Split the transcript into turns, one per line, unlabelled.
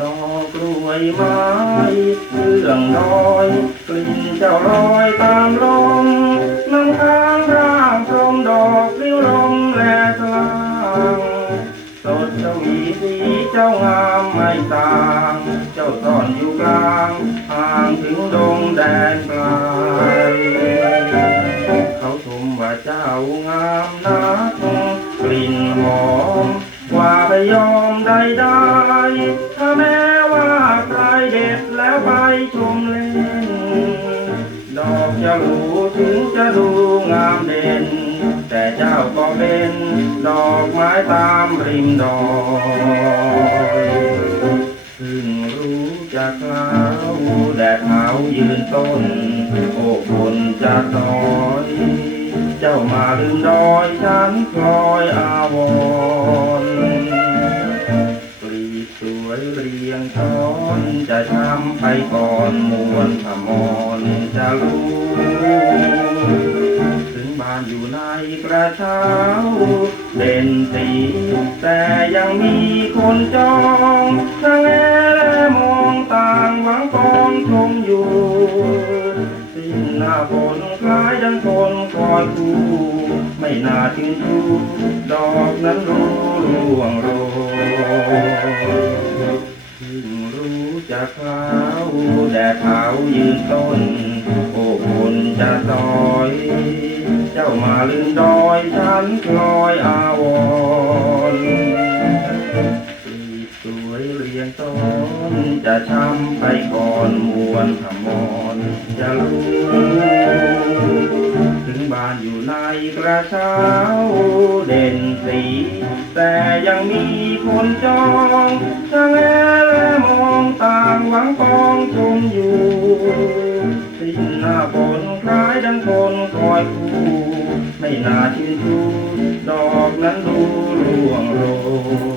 ดอกกล้วยไม้เรื่องดอยกลิ่นเจ้าลอยตามลมน้ำค้างร่างพรมดอกลิ้วลมและกลางสดสวีสีเจ้างามไม่ต่าง เจ้าซ่อนอยู่กลางห่างถึงดงแดนไกลเขาชมว่าเจ้างามนัก ได้ถ้าแม้ว่าใครเด็ดแล้วไปชมเล่น ดอกจะรู้ถึงจะดูงามเด่น แต่เจ้าก็เป็นดอกไม้ตามริมดอยเพิ่งรู้จากเขาแดดเขายืนต้น โอ้คนจะดอยเจ้ามาลืมดอยฉันคอยอาวร ช้ก่อนมวลขมอนจะรู้ ถึงบ้านอยู่ในกระเช้าเด่นสีแต่ยังมีคนจองทั้งแลและมองต่างหวังกองชมอยู่สิ้นหน้าฝนคล้ายดังคนคอยคู่ไม่น่าชื่นชูดอกนั้นรู้ร่วงโรย เพิ่งรู้จากเขาแดดเผายืนต้นโอ้คนจะซอย เจ้ามาลืมดอยฉันคลอยอาวรสีสวยเรียงต้นจะช้ำไปก่อนมวลขมอนจะรู้ ถึงบ้านอยู่ในกระเช้าเด่นสี แต่ยังมีคนจอง มังกองชมอยู่สิ้นหน้าบนคล้ายดังคนคอยคู่ไม่น่าชื่นชูดอกนั้นดูร่วงโรย